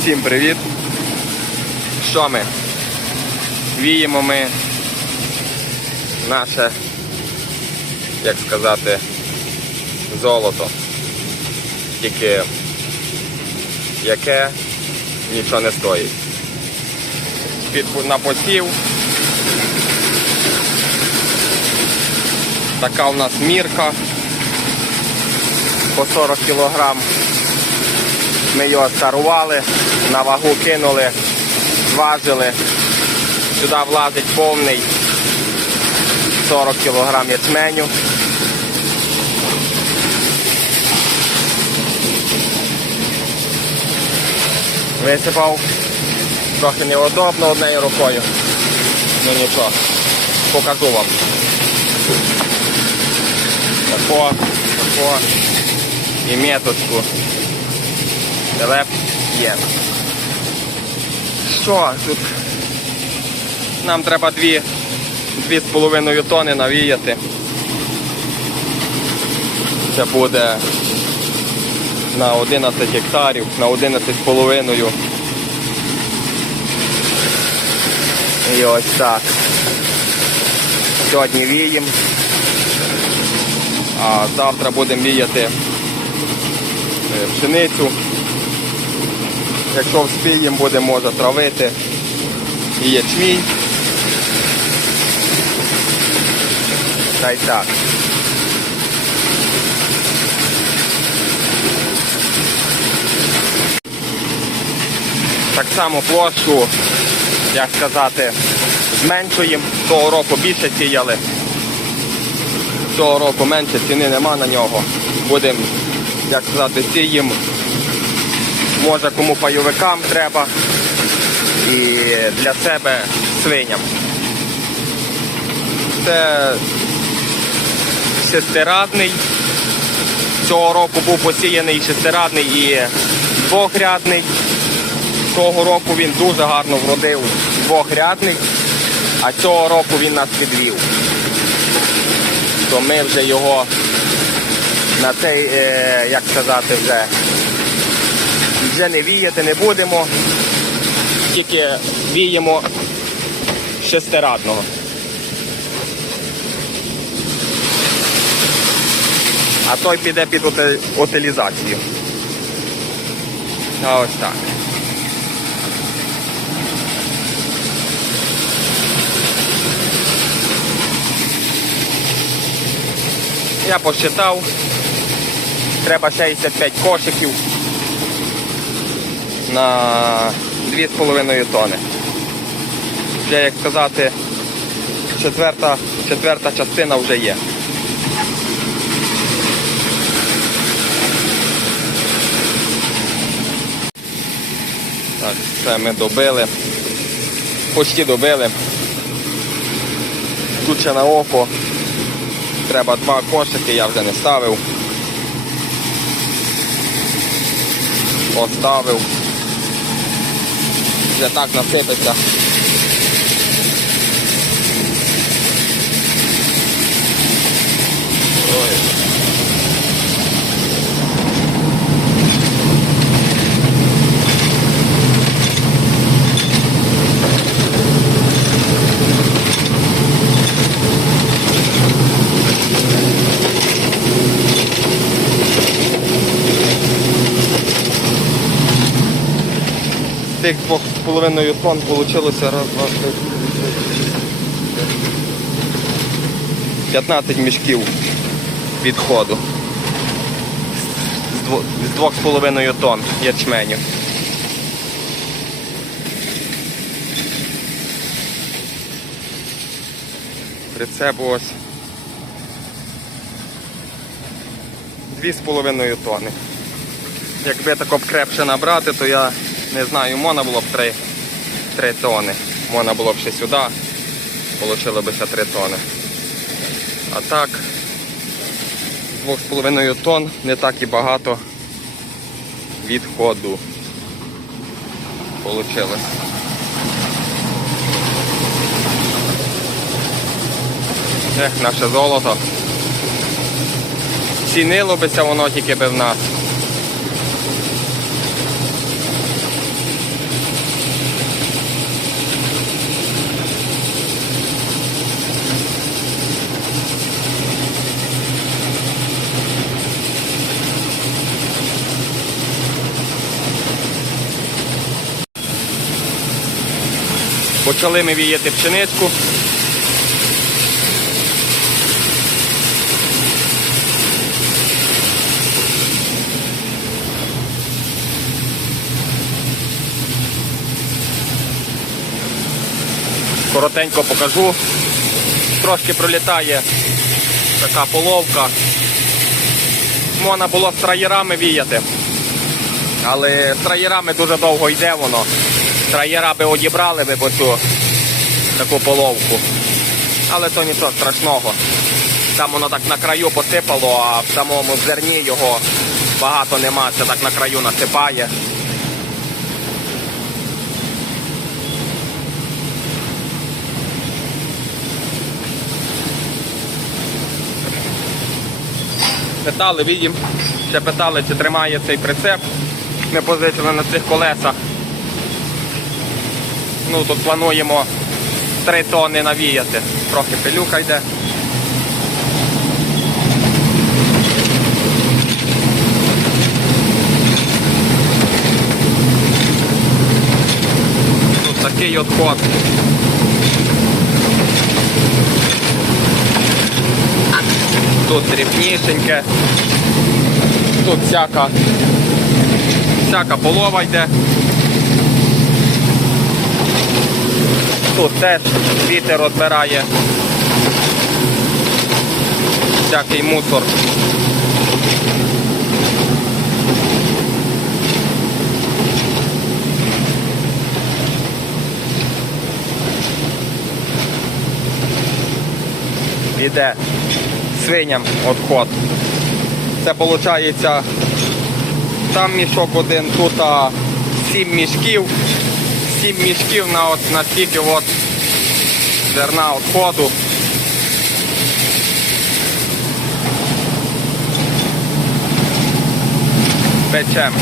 Всім привіт! Що ми? Віємо ми наше, як сказати, золото. Тільки яке нічого не стоїть. Під, на посів. Така у нас мірка по 40 кілограм. Ми його старували, на вагу кинули, зважили. Сюди влазить повний 40 кг ячменю. Висипав. Трохи неудобно однією рукою. Ну нічого. Покажу вам. Тако, тако. І меточку. Телеп є. Що тут? Нам треба дві, дві з половиною тони навіяти. Це буде на 11 гектарів, на 11 з половиною. І ось так. Сьогодні віємо. А завтра будемо віяти е, пшеницю. Якщо вспіємо, будемо може травити і ячмінь. Та й так. Так само площу, як сказати, зменшуємо. Того року більше сіяли. Цього року менше ціни нема на нього. Будемо, як сказати, сіємо може кому пайовикам треба і для себе свиням. Це шестирадний. Цього року був посіяний шестирадний і двохрядний. Того року він дуже гарно вродив двохрядний, а цього року він нас підвів. То ми вже його на цей, е, як сказати, вже вже не віяти не будемо, тільки віємо шестирадного. А той піде під утилізацію. А ось так. Я посчитав, треба 65 кошиків на 2,5 тони. Вже, як сказати, четверта, четверта частина вже є. Так, це ми добили. Почти добили. Тут ще на око. Треба два кошики, я вже не ставив. Поставив. Вже так насипеться. Ой. Тих двох з половиною тонн вийшло раз, два, три, 15 мішків відходу. З дво- З двох з половиною тонн ячменю. Прицеп ось. Дві з половиною тонни. Якби тако б крепше набрати, то я не знаю, можна було б 3, 3 тони. Можна було б ще сюди, Получило б 3 тони. А так, 2,5 тонн не так і багато відходу Получилось. Ех, наше золото. Цінило бися воно тільки би в нас. Почали ми віяти пшеничку. Коротенько покажу. Трошки пролітає така половка. Можна було з траєрами віяти. Але з траєрами дуже довго йде воно. Траєра би одібрали би цю таку половку. Але то нічого страшного. Там воно так на краю посипало, а в самому зерні його багато нема, це так на краю насипає. Питали, відім, ще питали, чи тримає цей прицеп. Ми позичили на цих колесах. Ну, тут плануємо 3 тонни навіяти. Трохи пилюка йде. Тут такий отход. Тут дрібнішеньке. Тут всяка, всяка полова йде. Тут теж вітер розбирає всякий мусор. Іде свиням відход. Це виходить там мішок один, тут сім мішків. Сім мішків на от на стільки от зерна відходу. Печем.